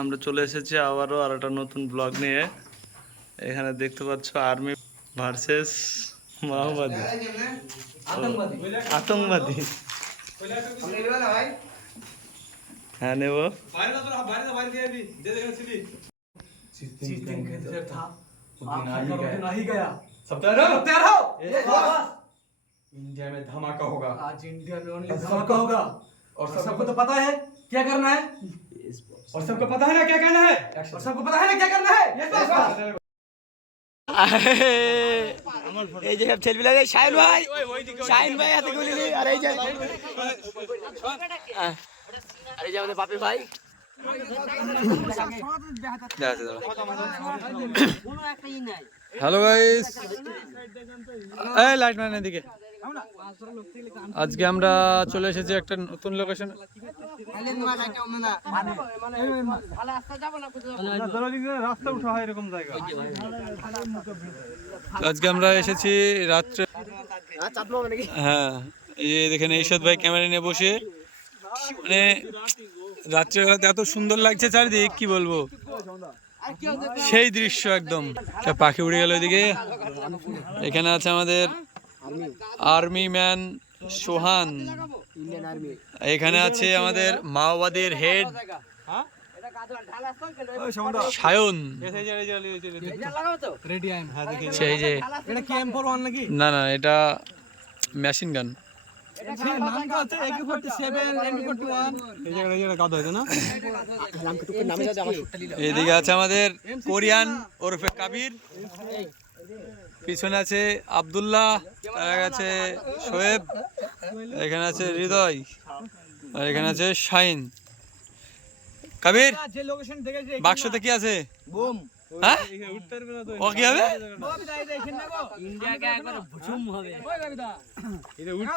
আমরা চলে এসেছি আবারও আর একটা নতুন ব্লগ নিয়ে। এখানে দেখতে পাচ্ছ আর্মি ভার্সেস মাওবাদী আতঙ্কবাদী। হ্যাঁ নেব। इंडिया में धमाका होगा। आज इंडिया में ओनली धमाका होगा और सबको तो पता है क्या करना है और सबको पता है ना क्या करना है और सबको पता है ना क्या करना है এই যে ছেলে লাগে শাহিন ভাই হাতে গুলি নিয়ে আর এই যে আরে যে আমাদের বাপি ভাই হ্যালো গাইস, এই লাইট ম্যান এদিকে। আজকে আমরা চলে এসেছি একটা নতুন লোকেশন। আজকে আমরা এসেছি রাত্রে। হ্যাঁ, এই যে দেখেন এইসব ভাই ক্যামেরা নিয়ে বসে, মানে রাত্রেবেলাতে এত সুন্দর লাগছে চারিদিক, কি বলবো, সেই দৃশ্য একদম। পাখি উড়ে গেল ওইদিকে। এখানে আছে আমাদের আর্মি ম্যান সোহান, এখানে আছে আমাদের মাওবাদীর হেড সায়ন। না না, এটা মেশিন গান। এদিকে আছে আমাদের কোরিয়ান ওরফে কাবির, পিছনে আছে আব্দুল্লাহ, তার কাছে শোয়েব, এখানে আছে হৃদয়, আর এখানে আছে শাহিন। কাবির, বাক্সতে কি আছে? হ্যাঁ, ও কি হবে?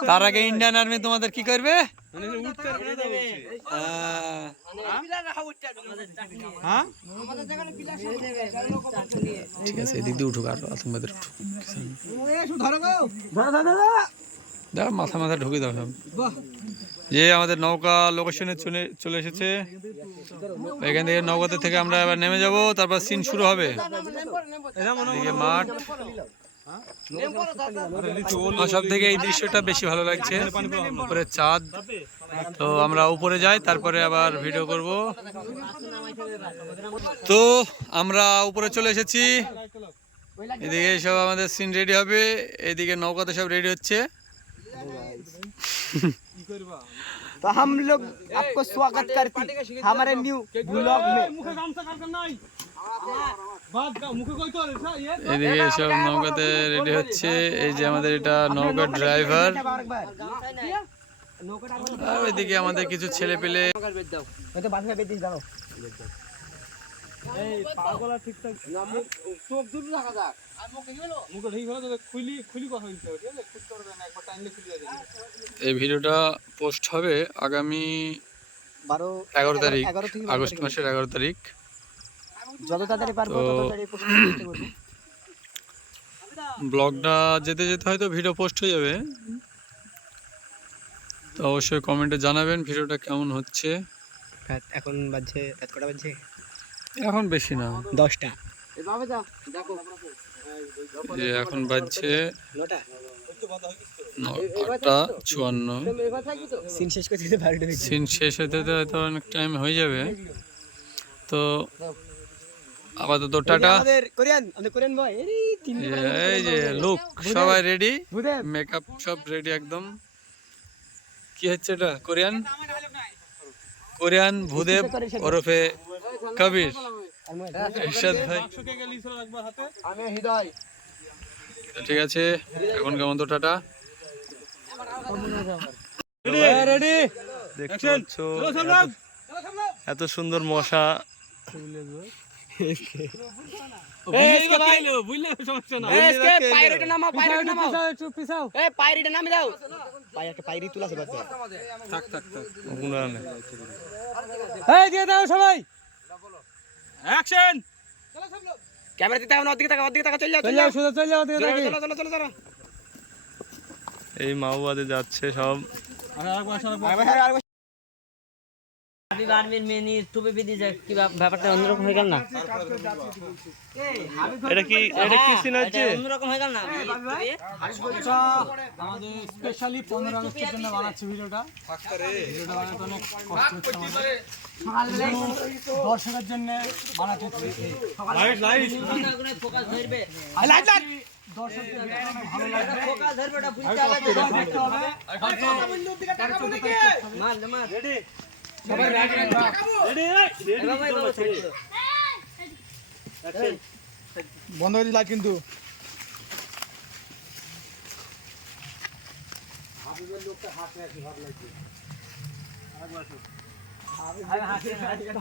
তার আগে ইন্ডিয়ান আর্মি তোমাদের কি করবে? ঠিক আছে, এদিক দিয়ে উঠুক, আর আতঙ্কবাদের উঠুক। দাও, মাথা ঢুকে দাও সব। যে আমাদের নৌকা লোকেশনে চলে এসেছে। এখান থেকে নৌকাতে থেকে আমরা এবার নেমে যাব, তারপর সিন শুরু হবে। এদিকে মাঠ, সব থেকে এই দৃশ্যটা বেশি ভালো লাগছে, উপরে চাঁদ। তো আমরা উপরে যাই, তারপরে আবার ভিডিও করব। তো আমরা উপরে চলে এসেছি। এদিকে সব আমাদের সিন রেডি হবে, এদিকে নৌকাতে সব রেডি হচ্ছে। तो हम लोग आपको स्वागत करते हैं हमारे न्यू ब्लॉग में। এদিকে সব নৌকাতে রেডি হচ্ছে। এই যে আমাদের এটা নৌকার ড্রাইভার, আর ওইদিকে আমাদের কিছু ছেলে পেলে। এই ভিডিওটা পোস্ট হবে আগামী 11 তারিখ, আগস্ট মাসের 11 তারিখ। ব্লগটা যেতে যেতে হয়তো ভিডিও পোস্ট হয়ে যাবে, তো অবশ্যই কমেন্টে জানাবেন ভিডিওটা কেমন হচ্ছে। এখন বাজছে রাত কটা বাজছে? এখন বেশি না, 10টা। এখন বাজছে 8:54। সিন শেষ করতে যেতে 12টা হয়েছে। সিন শেষ হতে হয়তো অনেক টাইম হয়ে যাবে। তো আপাতত টাটা। কোরিয়ান বয়, এই যে লুক, সবাই রেডি, মেকআপ সব রেডি একদম। কি হচ্ছে এটা? কোরিয়ান ভূদেব ওরফে কবির, এরশাদ ভাই। ঠিক আছে, এখন কেমন? তো টাটা। দেখতে পাচ্ছ এত সুন্দর মশা। ক্যামেরা দিতে হবে না, ওদিকে তাকা, চল যাও। এই মাওবাদে যাচ্ছে সব। আর্মির মেয়ে টুপি পিদি যায় কি ব্যাপারটা অন্যরকম হয়ে গেল না? এটা কি সিন হচ্ছে? অন্যরকম হয়ে গেল না? আমাদের স্পেশালি 15 আগস্টের জন্য বানাচ্ছি ভিডিওটা বানাতে অনেক কষ্ট হচ্ছে আমাদের। দর্শকের জন্য বানাতে হচ্ছে। ফোকাস ধরবে, দর্শকদের ভালো লাগবে। ফোকাস ধরবে, ওটা বুঝতে হবে। দেখতে হবে। মার মার সবাই রাগ রাখবা। বন্ধ করে দিলা কিন্তু।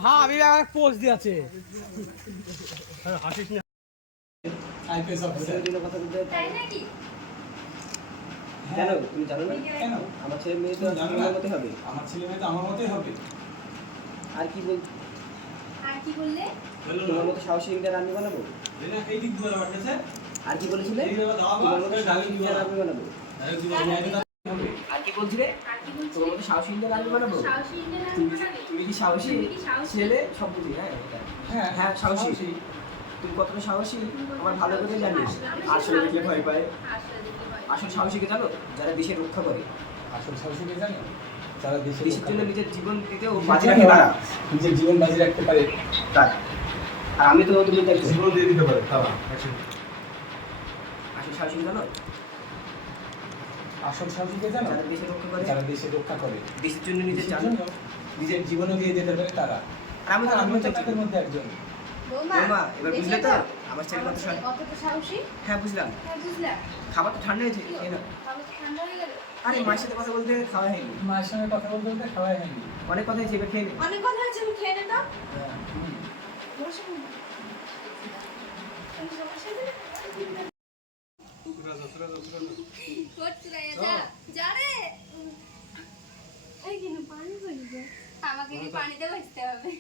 হ্যাঁ আমি পোজ দিয়েছে। IPS officer. তাই নাকি? কেন তুমি জানো না? কেন? আমার ছেলে মেয়ে তো আমার মতই হবে। আমার ছেলে মেয়ে তো আমার মতোই হবে। আর কি বল, আর কি বললে? তোমার মতো সাহসী ইন্ডিয়ান আর্মি বানাবো? এই দিক দিয়ে বাড়তেছে। আর কি বলেছিলে? এই দিকে দাও তোমার মতো বা সাহসী ইন্ডিয়ান আর্মি বানাবো? আর কি বলছিলে? আর কি বলছিলে? তোমার মতো সাহসী ইন্ডিয়ান আর্মি বানাবো? সাহসী ইন্ডিয়ান আর্মি তুমি বানাবে? তুমি কি সাহসী? তুমি কি সাহসী? ছেলে সব বুঝি। হ্যাঁ হ্যাঁ হ্যাঁ সাহসী। তুমি কতটা সাহসী আমার ভালো করে জানিস। আসলে দেখলে ভয় পায়। আসলে দেখতে পাই। আসল সাহসীকে জানো? যারা দেশের রক্ষা করে, আসল সাহসী কে জানো? যারা দেশের দেশের জন্য নিজের জীবন দিতেও বাজি বাজি রাখে রাখে তারা, তারা। নিজের জীবন বাজি রাখতে পারে তারা। আর আমি তো তুমি দেখছো জীবন দিয়ে দিতে পারে তারা। আসল সাহসীকে জানো? আসল সাহসী কে জানো? যারা দেশের রক্ষা করে, যারা দেশের রক্ষা করে, দেশের জন্য নিজের দেশের জান। জন্য নিজের জীবনও দিয়ে দিতে পারে তারা। আর আমি তো আর আমিও তো তাদের তাদের মধ্যে একজন। বৌমা, বৌমা, এবার বুঝলে তো? দেখলে আমার ছেলে আমার কত ছেলে কতটা সাহসী? হ্যাঁ বুঝলাম। হ্যাঁ বুঝলাম। খাবার তো ঠান্ডা হয়েছে, খেয়ে নাও। খাবার তো ঠান্ডা হয়ে গেল। আরে মায়ের সাথে কথা বলতে খাওয়া হয়নি। মায়ের সঙ্গে কথা বলতে বলতে খাওয়াই হয়নি। অনেক কথা হয়েছে, এবার খেয়ে নে। অনেক কথা আছে, আমি খেয়ে নিতাম। বসে নি। আমাকে কি পানিতে বসতে হবে?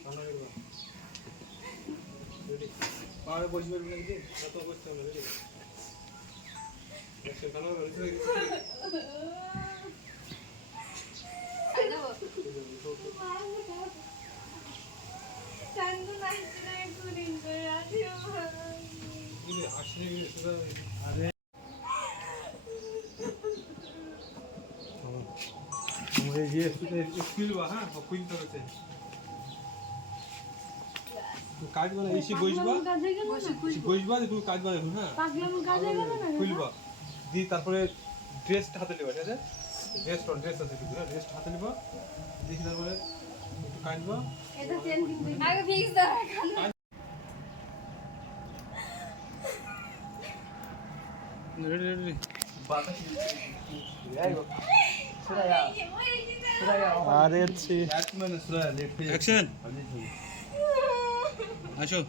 কাজ মানে এসে বসবা তুমি কাজ মানে হ্যাঁ খুলবা দি তারপরে ড্রেসটা হাতে নেবা, ঠিক আছে? ড্রেস আছে কিছু, হ্যাঁ ড্রেসটা হাতে নেবা, দেখি তারপরে একটু কাটবা। আগে ফিক্স দাও এখন। রেডি আরে অ্যাকশন আসো।